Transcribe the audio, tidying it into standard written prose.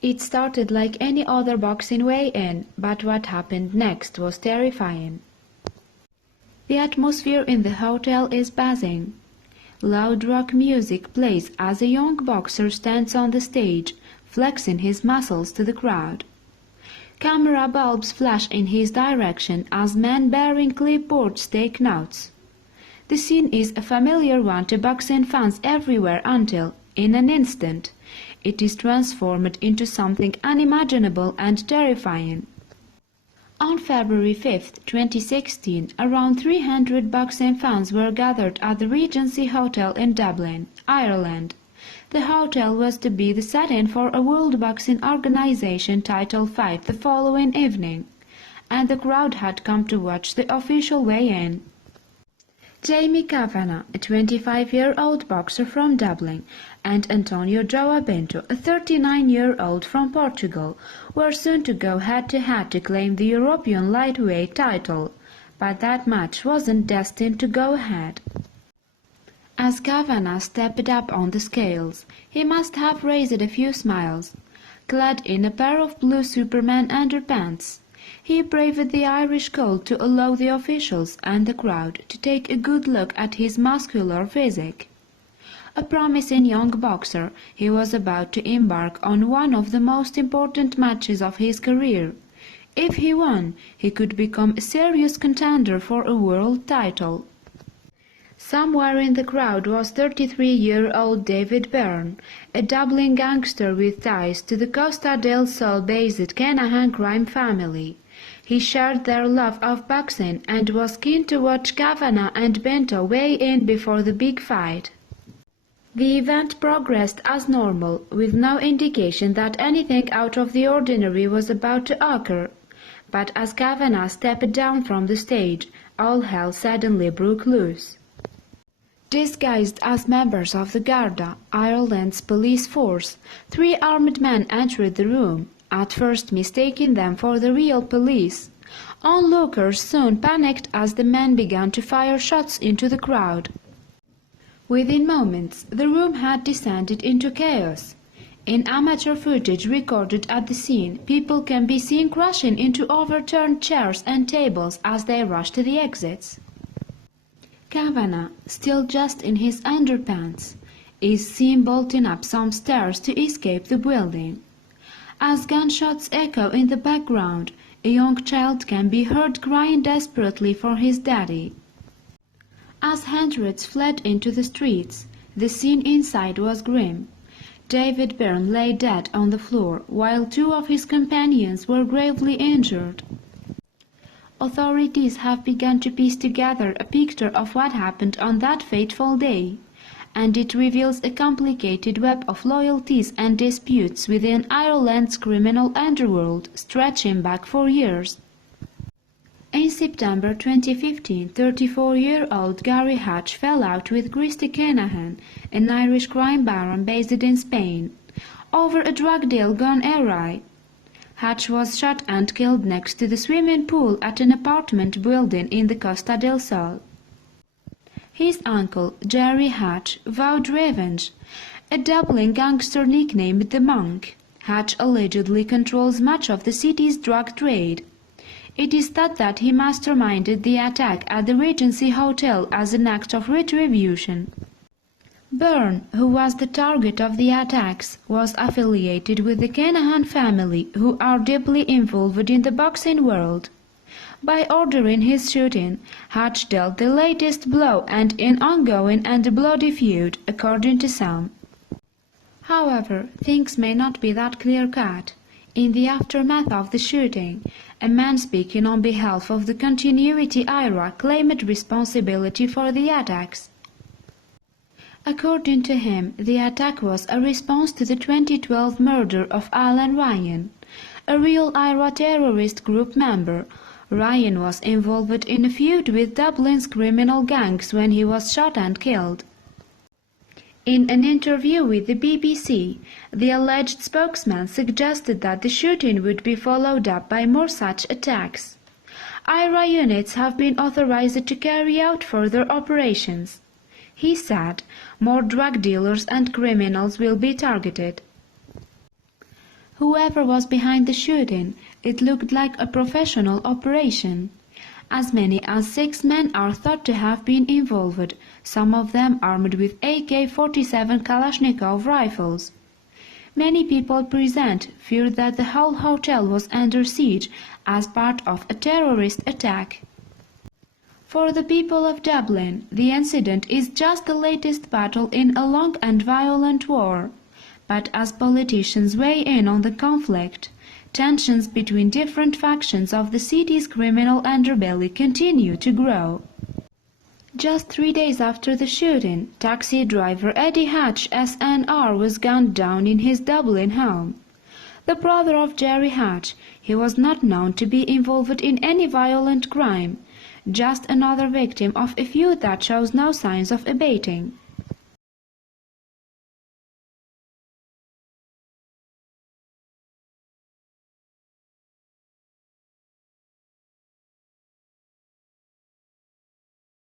It started like any other boxing weigh-in, but what happened next was terrifying. The atmosphere in the hotel is buzzing. Loud rock music plays as a young boxer stands on the stage, flexing his muscles to the crowd. Camera bulbs flash in his direction as men bearing clipboards take notes. The scene is a familiar one to boxing fans everywhere until, in an instant, it is transformed into something unimaginable and terrifying. On February 5, 2016, around 300 boxing fans were gathered at the Regency Hotel in Dublin, Ireland. The hotel was to be the setting for a World Boxing Organization Title fight the following evening, and the crowd had come to watch the official weigh-in. Jamie Kavanagh, a 25-year-old boxer from Dublin, and Antonio João Bento, a 39-year-old from Portugal, were soon to go head-to-head to claim the European lightweight title, but that match wasn't destined to go ahead. As Kavanagh stepped up on the scales, he must have raised a few smiles. Clad in a pair of blue Superman underpants, he braved the Irish cold to allow the officials and the crowd to take a good look at his muscular physique. A promising young boxer, he was about to embark on one of the most important matches of his career. If he won, he could become a serious contender for a world title. Somewhere in the crowd was 33-year-old David Byrne, a Dublin gangster with ties to the Costa del Sol-based Kinahan crime family. He shared their love of boxing and was keen to watch Kavanagh and Bento weigh in before the big fight. The event progressed as normal, with no indication that anything out of the ordinary was about to occur. But as Kavanagh stepped down from the stage, all hell suddenly broke loose. Disguised as members of the Garda, Ireland's police force, 3 armed men entered the room, at first mistaking them for the real police. Onlookers soon panicked as the men began to fire shots into the crowd. Within moments, the room had descended into chaos. In amateur footage recorded at the scene, people can be seen crashing into overturned chairs and tables as they rush to the exits. Kavanagh, still just in his underpants, is seen bolting up some stairs to escape the building. As gunshots echo in the background, a young child can be heard crying desperately for his daddy. As hundreds fled into the streets, the scene inside was grim. David Byrne lay dead on the floor, while 2 of his companions were gravely injured. Authorities have begun to piece together a picture of what happened on that fateful day, and it reveals a complicated web of loyalties and disputes within Ireland's criminal underworld, stretching back for years. In September 2015, 34-year-old Gary Hatch fell out with Christy Kinahan, an Irish crime baron based in Spain, over a drug deal gone awry. Hatch was shot and killed next to the swimming pool at an apartment building in the Costa del Sol. His uncle, Jerry Hatch, vowed revenge, a Dublin gangster nicknamed the Monk. Hatch allegedly controls much of the city's drug trade. It is thought that he masterminded the attack at the Regency Hotel as an act of retribution. Byrne, who was the target of the attacks, was affiliated with the Kinahan family, who are deeply involved in the boxing world. By ordering his shooting, Hatch dealt the latest blow and in ongoing and bloody feud, according to some. However, things may not be that clear-cut. In the aftermath of the shooting, a man speaking on behalf of the Continuity era claimed responsibility for the attacks. According to him, the attack was a response to the 2012 murder of Alan Ryan, a real IRA terrorist group member. Ryan was involved in a feud with Dublin's criminal gangs when he was shot and killed. In an interview with the BBC, the alleged spokesman suggested that the shooting would be followed up by more such attacks. IRA units have been authorized to carry out further operations. He said, more drug dealers and criminals will be targeted. Whoever was behind the shooting, it looked like a professional operation. As many as 6 men are thought to have been involved, some of them armed with AK-47 Kalashnikov rifles. Many people present feared that the whole hotel was under siege as part of a terrorist attack. For the people of Dublin, the incident is just the latest battle in a long and violent war. But as politicians weigh in on the conflict, tensions between different factions of the city's criminal underbelly continue to grow. Just 3 days after the shooting, taxi driver Eddie Hatch SNR was gunned down in his Dublin home. The brother of Jerry Hatch, he was not known to be involved in any violent crime, just another victim of a feud that shows no signs of abating.